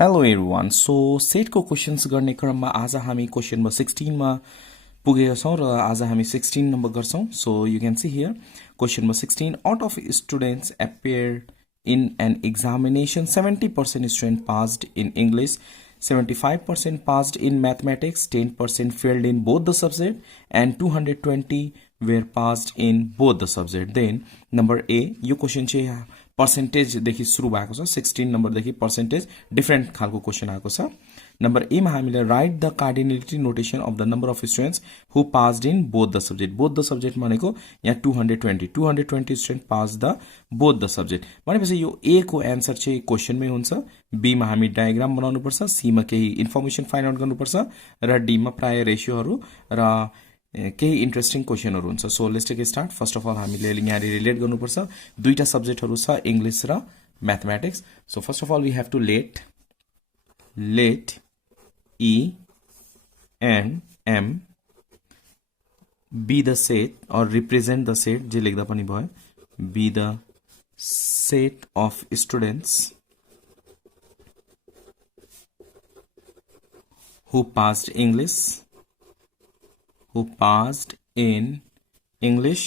Hello everyone. So सेटको questions गर्ने क्रममा आज हामी क्वेशन नम्बर 16 मा पुगेका छौं र आज हामी 16 नम्बर गर्छौं। So you can see here question number 16, out of students appeared in an examination 70% student passed in English, 75% passed in mathematics, 10% failed in both the subject and 220 were passed in both the subject. Then number A, यो question चाहिँ percentage देखि सुरु भएको छ। 16 number देखि percentage different खालको question आएको छ। नम्बर ए मा हामीले right the cardinality notation of the number of students who passed in both the subject. Both the subject भनेको यहाँ 220 student pass the both the subject भनेपछि यो ए को एन्सर चाहिँ क्वेशनमै हुन्छ। बी मा हामी डायग्राम बनाउनु पर्छ, सी मा केही इन्फर्मेसन फाइन्ड आउट गर्नुपर्छ र डी मा प्राय रेशियोहरू र केही इन्ट्रेस्टिङ क्वेशनहरू हुन्छ। So let's take start. First of all हामीले यहाँ रिलेट गर्नुपर्छ। दुईटा सब्जेक्टहरू छ, इंग्लिश र mathematics. So first of all we have to let E and M be the set or represent the set, जे लेख्दा पनि भयो, be the set of students who passed in English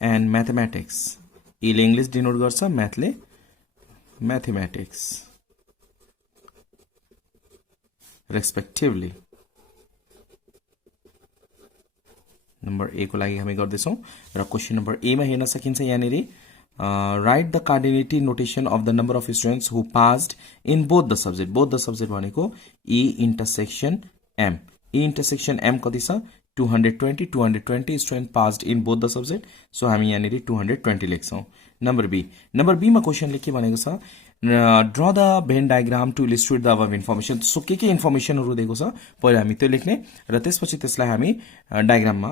and mathematics. E ले English denote गर्छ, math ले mathematics respectively. Number ए को लागि हामी गर्दैछौं र क्वेशन नम्बर ए मा हेर्न सकिन्छ यहाँनेरि write the cardinality notation of the number of students who passed in both the subject. Both the subject भनेको E intersection M. E intersection M कति छ? 220 student passed in both the subject. So हामी यहाँनेरि 220 लेख्छौं। Number be मा क्वेशनले के भनेको छ? Draw the Venn diagram to illustrate the above information. So के इन्फर्मेसनहरू दिएको छ पहिला हामी त्यो लेख्ने र त्यसपछि त्यसलाई हामी डायग्राममा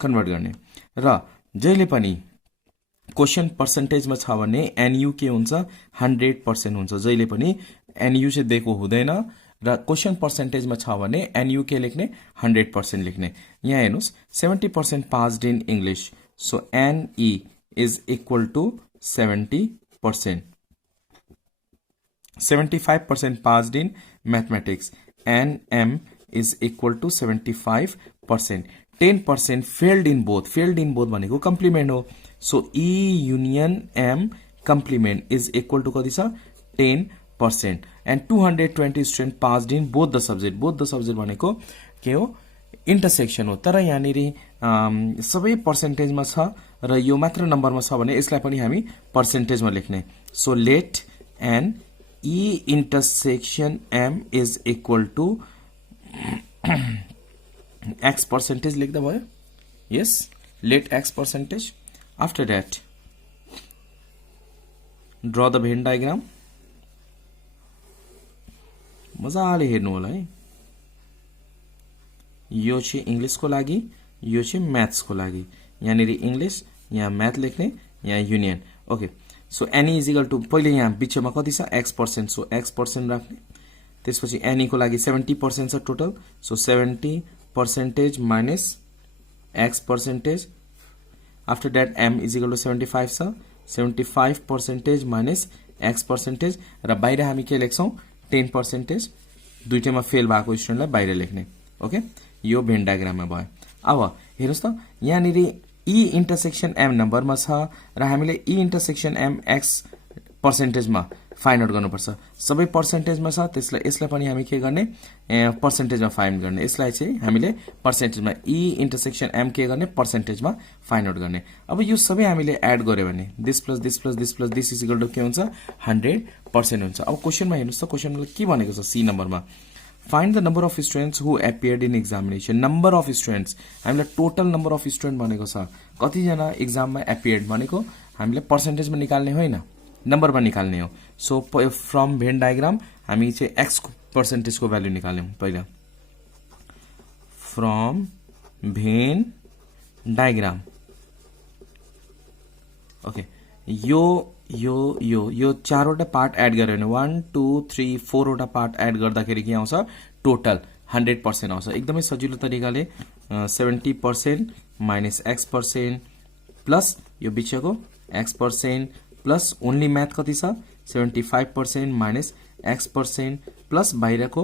कन्भर्ट गर्ने। र जहिले पनि क्वेशन पर्सेन्टेजमा छ भने एनयू के हुन्छ? 100% हुन्छ। जहिले पनि एनयू चाहिँ दिएको हुँदैन र क्वेशन पर्सेन्टेजमा छ भने एनयू के लेख्ने? 100% लेख्ने। यहाँ हेर्नुस् 70% passed in English, so N E is equal to 70%। 75% passed in mathematics and M is equal to 75%. 10% failed in both. Failed in both भनेको complement हो। So E union M complement is equal to कति छ? 10%. And 220 student passed in both the subject. Both the subject भनेको के हो? Intersection हो। तर यहाँनेरि सबै पर्सेन्टेजमा छ र यो मात्र नम्बरमा छ भने यसलाई पनि हामी पर्सेन्टेजमा लेख्ने। So let and E intersection M is equal to X percentage लेख्दा भयो। Yes, let X percentage. After that, draw the Venn diagram. मजाले हेर्नु होला है। यो चाहिँ इंग्लिश को लागि, यो चाहिँ मैथ्स को लागि। यहाँनेरि इंग्लिश, यहाँ मैथ लेख्ने, यहाँ union. Okay, so N E is equal to पहिले यहाँ बिचमा कति छ? X%, सो X% राख्ने। त्यसपछि एनी को लागि 70% छ total, so 70% minus X%। After that M is equal to 75 छ, 75% माइनस X% र बाहिर हामी के लेख्छौं? 10%। दुईटैमा फेल भएको स्टुडेन्टलाई बाहिर लेख्ने। ओके, यो भेन डायग्राममा भयो। अब हेर्नुस् त यहाँनेरि ई इंटरसेक्शन एम नम्बरमा छ र हामीले ई इंटरसेक्शन एम एक्स पर्सेन्टेजमा फाइन्ड आउट गर्नुपर्छ। सबै पर्सेन्टेजमा छ, त्यसलाई यसलाई पनि हामी के गर्ने? पर्सेन्टेजमा फाइन्ड गर्ने। यसलाई चाहिँ हामीले पर्सेन्टेजमा ई इंटरसेक्शन एम के गर्ने? पर्सेन्टेजमा फाइन्ड आउट गर्ने। अब यो सबै हामीले एड गर्यो भने this plus this plus this plus this is equal to के हुन्छ? 100% हुन्छ। अब क्वेशनमा हेर्नुस् त, क्वेशनमा के भनेको छ? सी नम्बरमा find the number of students who appeared in examination. Number of students हामीलाई टोटल नम्बर अफ स्टुडेन्ट भनेको छ। कतिजना एक्जाममा एपियर्ड भनेको हामीले पर्सेन्टेजमा निकाल्ने होइन, नम्बरमा निकाल्ने हो। सो फ्रम भेन डायग्राम हामी चाहिँ एक्स पर्सेन्टेजको भ्यालु निकाल्यौं पहिला। फ्रम भेन डायग्राम ओके, यो चारवटा पार्ट एड गर्यो भने 1 2 3 4 वटा पार्ट एड गर्दाखेरि के आउँछ? टोटल 100% आउँछ। एकदमै सजिलो तरिकाले 70% माइनस X% प्लस यो बिचको X% प्लस ओन्ली म्याथ कति छ 75% माइनस x% प्लस बाहिरको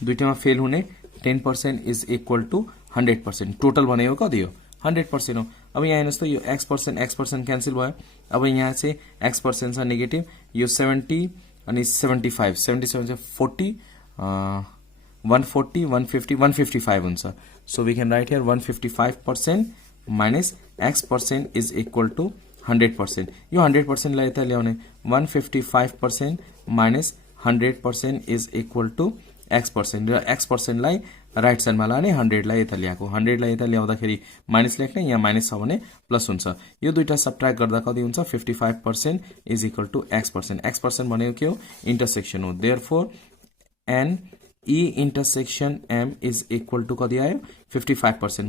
दुईटामा फेल हुने 10% इज इक्वल टू 100%। टोटल भनेको कति हो 100% हो। अब यहाँ हेर्नुहोस् त यो x% क्यान्सल भयो। अब यहाँ चाहिँ x% छ नेगेटिभ, यो 70 अनि 75 77 चाहिँ 40 140 150 155 हुन्छ। So we can write here 155% minus x% is equal to 100%। यो 100% लाई यता ल्याउने 155% minus 100% is equal to x% र x% लाई राइट साइडमा लाने 100 लाई यता ल्याएको 100 लाई यता ल्याउँदाखेरि माइनस लेख्ने, यहाँ माइनस छ भने प्लस हुन्छ। यो दुईटा सबट्र्याक्ट गर्दा कति हुन्छ 55% is equal to x%। x% भनेको के हो इन्टरसेक्सन हो। Therefore n E intersection m is equal to कति आयो 55%।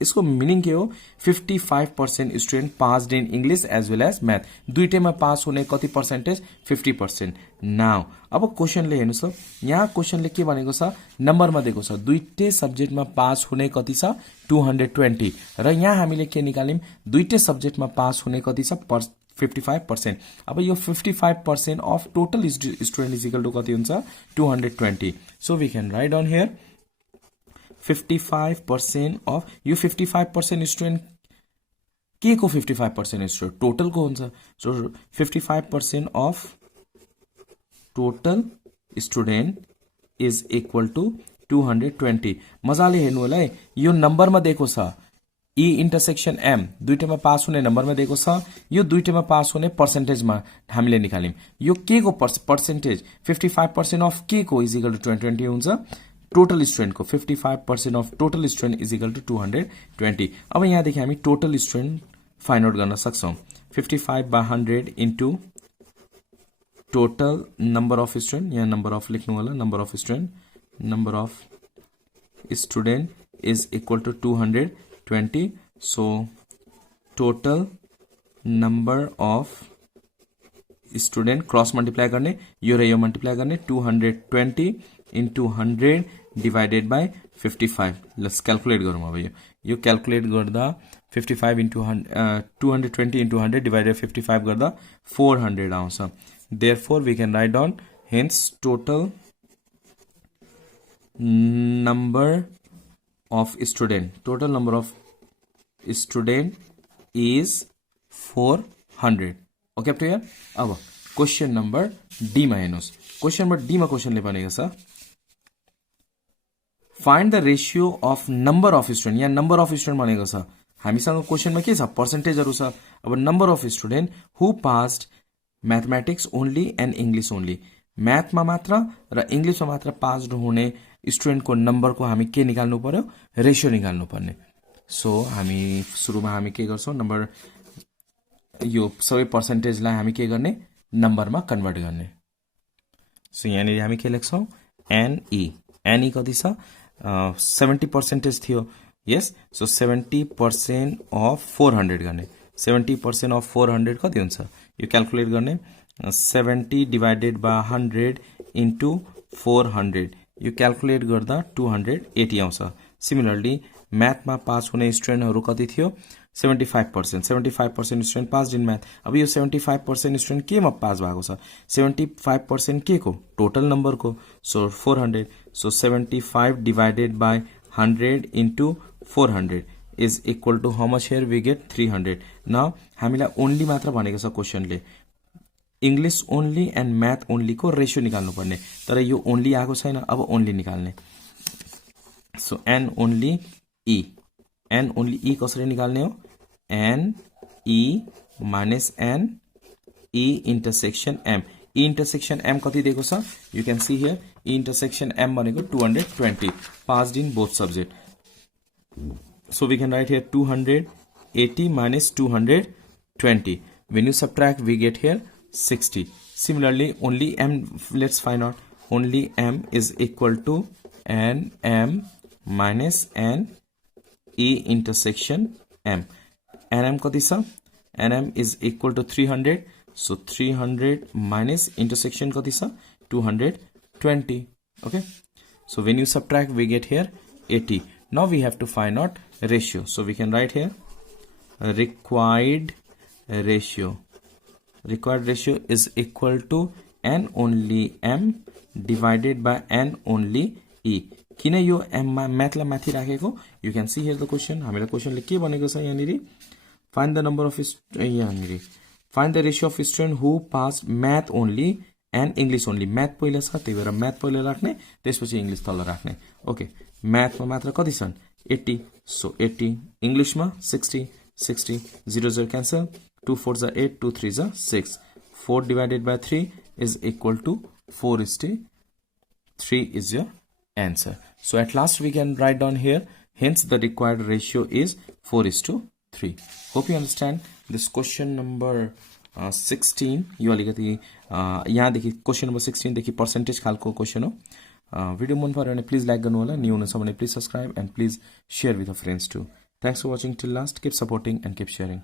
इसको मिनिङ के हो 55% student passed in English as well as math. दुईटैमा पास हुने कति पर्सेन्टेज 50%। नाउ अब क्वेशनले हेर्नुस् त यहाँ क्वेशनले के भनेको छ नम्बरमा दिएको छ दुईटै सब्जेक्टमा पास हुने कति छ 220 र यहाँ हामीले के निकाल्यौं दुईटै सब्जेक्टमा पास हुने कति छ 55%। अब यो 55% of total student is equal to कति हुन्छ 220। So we can write down here 55% of यो 55% स्टुडेन्ट के को 55% स्टुडेन्ट टोटल को हुन्छ। So 55% of total student is equal to 220। मजाले हेर्नु होला है, यो नम्बरमा दिएको छ ई इन्टरसेक्सन एम दुईटैमा पास हुने नम्बरमा दिएको छ, यो दुईटैमा पास हुने पर्सेन्टेजमा हामीले निकाल्यौं। यो के को पर्सेन्टेज 55% अफ के को इज इक्वल टू 220 हुन्छ टोटल स्टुडेन्ट को 55% of total student is equal to 220। अब यहाँदेखि हामी टोटल स्टुडेन्ट फाइन्ड आउट गर्न सक्छौं 55/100 into total number of student, यहाँ नम्बर अफ लेख्नु होला number of student is equal to 220। So total number of student cross multiply गर्ने यो र यो मल्टिप्लाई गर्ने 220 into 100 divided by 55। Let's calculate गरौँ। अब यो क्याल्कुलेट गर्दा 55 इन्टु 220 इन्टु 100 डिवाइडेड 55 गर्दा 400 आउँछ। Therefore we can write down hence total number of student is 400। Okay up to here. अब क्वेशन नम्बर डी मा हेर्नुस्। क्वेशन नम्बर डी मा क्वेशनले भनेको छ find the ratio of number of student. यहाँ नम्बर अफ स्टुडेन्ट भनेको छ हामीसँग क्वेशनमा के छ पर्सेन्टेजहरु छ। अब number of student who passed mathematics only and English only, म्याथमा मात्र र इंग्लिशमा मात्र पास्ड हुने स्टुडेन्टको नम्बरको हामी के निकाल्नु पर्यो रेशियो निकाल्नु पर्ने। सो हामी सुरुमा हामी के गर्छौं नम्बर यो सबै पर्सेन्टेजलाई हामी के गर्ने नम्बरमा कन्भर्ट गर्ने। सो यहाँनिर हामी के लेख्छौं एनई कति छ 70% थियो। यस सो 70% अफ 400 गर्ने 70% अफ 400 कति हुन्छ यो क्याल्कुलेट गर्ने 70 डिवाइडेड बाइ 100 इन्टु 400 यो क्याल्कुलेट गर्दा 280 आउँछ। सिमिलरली म्याथमा पास हुने स्टुडेन्टहरु कति थियो 75% स्टुडेन्ट पास इन म्याथ। अब यो 75% स्टुडेन्ट केमा पास भएको छ 75% के को टोटल नम्बर को। So 400 so 75 divided by 100 into 400 is equal to how much here we get 300। Now हामीलाई ओन्ली मात्र भनेको छ क्वेशनले English only and math only को रेशियो निकाल्नु पर्ने, तर यो ओन्ली आएको छैन। अब ओन्ली निकाल्ने। सो एन ओन्ली ई कसरी निकाल्ने हो N E minus N E intersection M. E intersection M कति दिएको छ you can see here E intersection M भनेको 220 passed in both subject. So we can write here 280 minus 220 when you subtract we get here 60. Similarly only m, let's find out only m is equal to n m minus n e intersection m. nm कति छ nm is equal to 300. So 300 minus intersection कति छ 220. Okay, so when you subtract we get here 80. Now we have to find out ratio. So we can write here required ratio required ratio is equal to n only m divided by n only e. किन यो m मा म्याथलाई माथि राखेको? You can see here the question. हामीलाई क्वेशनले के भनेको छ यहाँनिर? Find the number of यहाँनिर find the ratio of student who passed math only and English only. Math पहिला छ, त्यही भएर math पहिला राख्ने, त्यसपछि English तल राख्ने. ओके, math मा मात्र कति छन्? 80. So 80. English मा 60. 60. 0 0 cancel. 2 4s are 8. 2 3s are 6. 4 divided by 3 is equal to 4:3 is your answer. So at last we can write down here. Hence the required ratio is 4:3. Hope you understand this question number 16. यो अलिकति यहाँदेखि question number 16 देखि percentage खालको question हो. Video मन पर्यो भने please like गर्नु होला, न्यू हुनुहुन्छ भने please subscribe and please share with a friends too. Thanks for watching till last. Keep supporting and keep sharing.